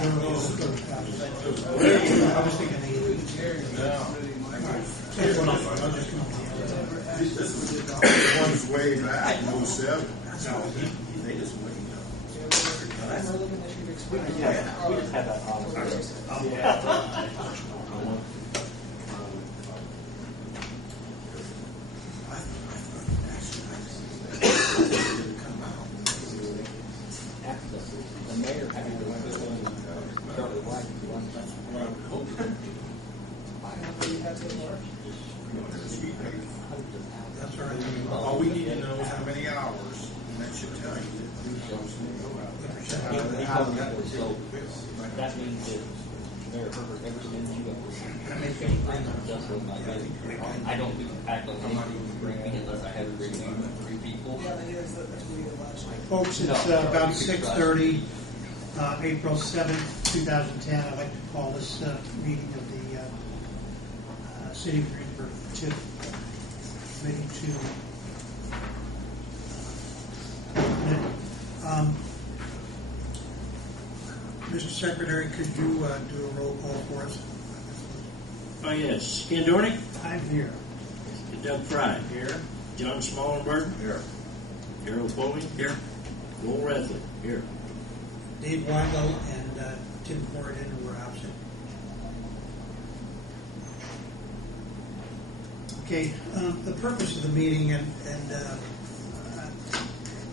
I was thinking One's way back in 07. They just wouldn't Yeah, we just had that the mayor had to go Charlie White. That's right. All we need to know is how many hours, and that should tell you. So that means that Mayor Herbert ever sends you up I don't act on anything you bring me unless I have a review of 3 people. Folks, it's about 6:30, April 7th, 2010. I'd like to call this meeting of the City of Greensburg TIF committee to Mr. Secretary, could you do a roll call for us? Oh, yes. Ken Dornick? I'm here. Doug Fry? Here. John Smallenberg? Here. Harold Foley? Here. Will Redley? Here. Dave Weigel and Tim Corridan were absent. Okay, the purpose of the meeting, and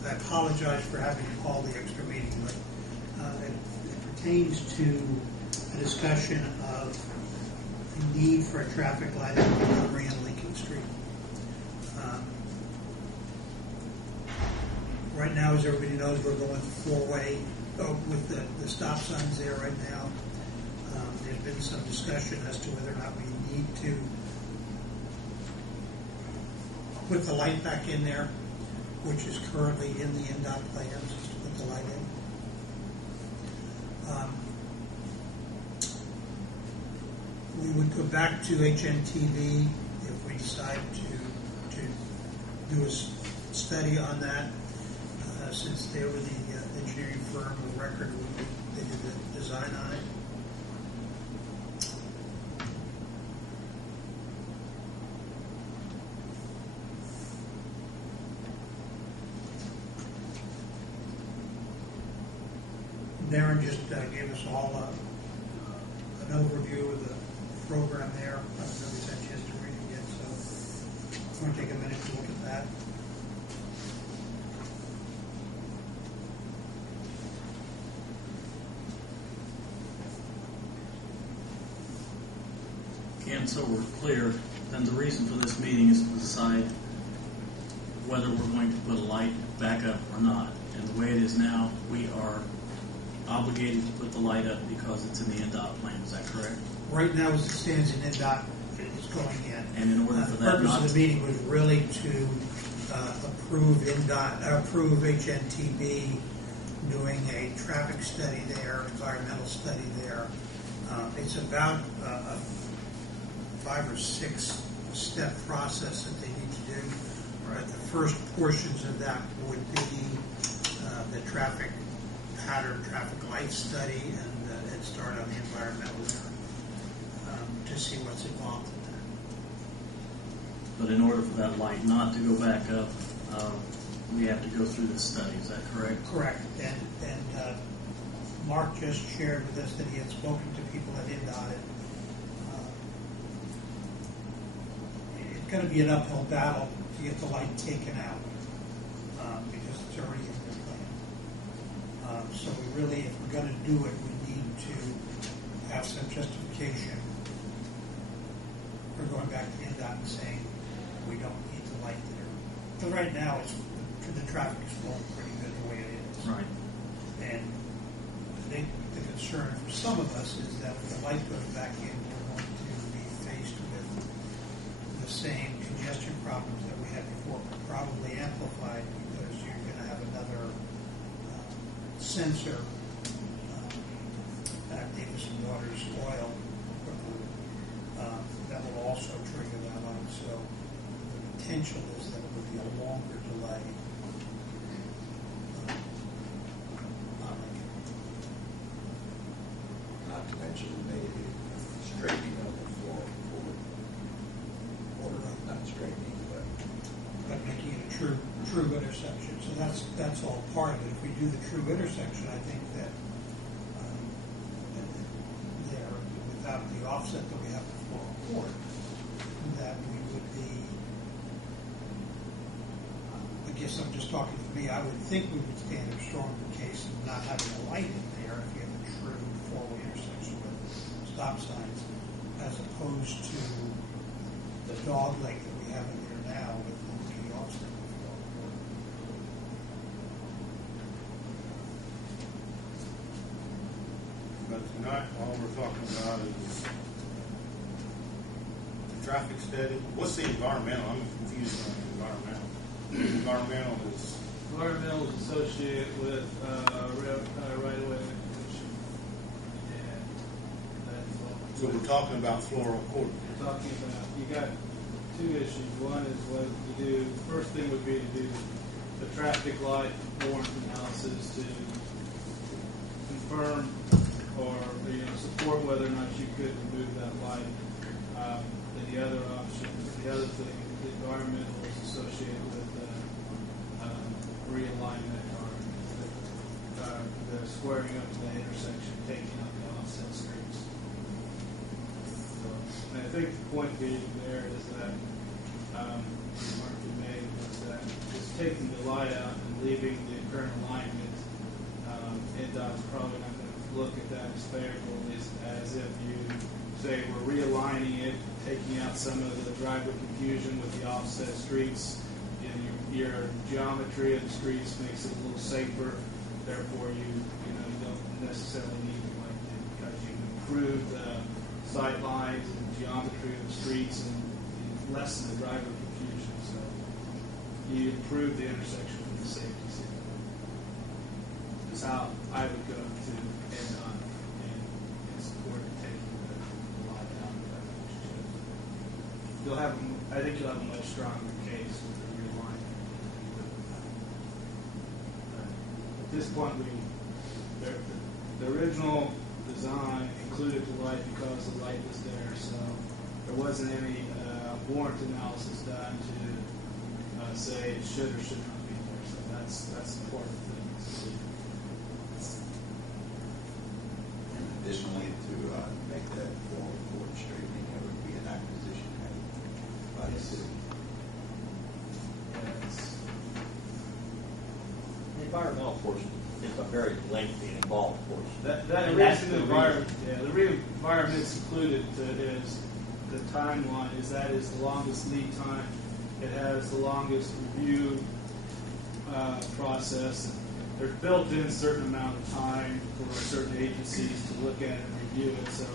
I apologize for having to call the extra meeting, but it pertains to a discussion of the need for a traffic light on Montgomery and Lincoln Street. Right now, as everybody knows, we're going 4-way with the stop signs there right now. There's been some discussion as to whether or not we need to put the light back in there, which is currently in the NDOT plans, is to put the light in. We would go back to HNTV if we decide to do a study on that, since they were the engineering firm of record when they did the design on it. Darren just gave us all an overview of the program there. I don't know if he's had a chance to read it yet, so I'm going to take a minute to look at that. And so we're clear, then the reason for this meeting is to decide whether we're going to put a light back up or not. And the way it is now, we are obligated to put the light up because it's in the NDOT plan. Is that correct? Right now, as it stands in NDOT, it's going in. And in order for The that purpose not of the meeting was really to approve HNTB doing a traffic study there, environmental study there. It's about a 5 or 6 step process that they need to do. Right. The first portions of that would be the traffic pattern, traffic light study, and start on the environmental there to see what's involved in that. But in order for that light not to go back up, we have to go through this study. Is that correct? Correct. And Mark just shared with us that he had spoken to people at NDOT. It's going to be an uphill battle to get the light taken out because it's already in their plan. So we really, if we're going to do it, we need to have some justification for going back to NDOT and saying we don't need the light there. But right now, the traffic is flowing pretty good the way it is. Right. And I think the concern for some of us is that if the light goes back in, we're going to be faced with the same congestion problems that we had before, probably amplified because you're going to have another sensor, Davis and Waters oil, that will also trigger that light. So the potential is that it would be a longer delay. to mention maybe straightening of the floor or not straightening, But making it a true intersection. So that's all part of it. If we do the true intersection, I think that there, without the offset that we have for a court, that we would be, I guess I'm just talking for me, I would think we would stand a stronger case of not having a light in there if you have a true four-way intersection with stop signs, as opposed to the dog leg that we have in there now with the offset. But tonight, all we're talking about is the traffic study. What's the environmental? I'm confused on the environmental. Environmental is Environmental is associated with right-of-way. Yeah, that's all. so we're talking about floral court. We're talking about, you got two issues. One is what you do, the first thing would be to do the traffic light warrant analysis to confirm or support whether or not you could remove that light. Then the other option, the other thing, the environmental is associated with realignment or the squaring up to the intersection, taking out the offset streets. So, and I think the point being there is that the mark we made was that just taking the light out and leaving the current alignment, NDOT's probably not going to look at that as favorably as if you say we're realigning it, taking out some of the driver confusion with the offset streets. Your geometry of the streets makes it a little safer. Therefore, you don't necessarily need to like it because you improve the sight lines and geometry of the streets and lessen the driver confusion. So you improve the intersection from the safety standpoint. That's how I would go to NDOT and support taking the light out of that relationship. I think you'll have a much stronger case with the realignment. At this point, the original design included the light because the light was there, so there wasn't any warrant analysis done to say it should or should not be there. So that's the part of things. and additionally to make that floral court straightening, there would be an acquisition made by the city. The environmental portion is a very lengthy and involved portion. The And that's reason the the environment's included is the timeline is that is the longest lead time. It has the longest review process. There's built in a certain amount of time for certain agencies to look at it and review it. So,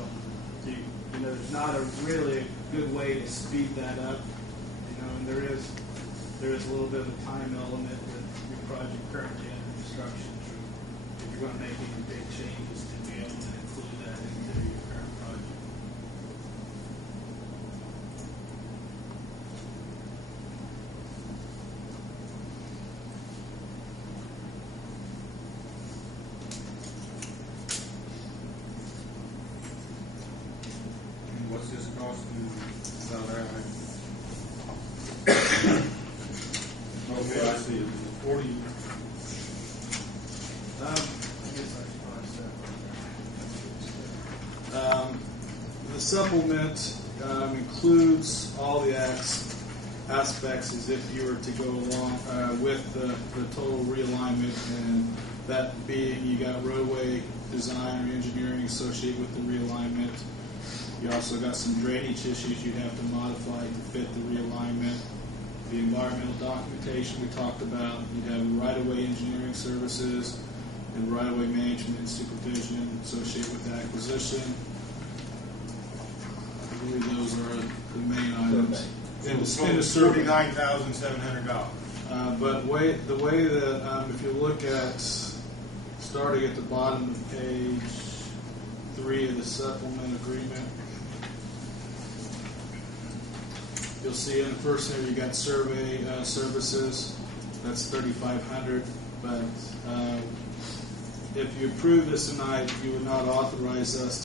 there's not a really good way to speed that up. And there is a little bit of a time element with your project currently under construction. If you're going to make any big changes, to be able to include that into your current project. And what's this costing South Alabama? Okay, I see it. 40. I guess I should probably step the supplement includes all the aspects as if you were to go along with the total realignment, and that being you got roadway design or engineering associated with the realignment. You also got some drainage issues you'd have to modify to fit the realignment. The environmental documentation we talked about. You'd have right-of-way engineering services and right-of-way management and supervision associated with the acquisition. I believe those are the main items. And the survey. $49,700. But the way that if you look at starting at the bottom of page 3 of the supplement agreement, you'll see in the first area you got survey services. That's $3,500. But if you approve this tonight, you would not authorize us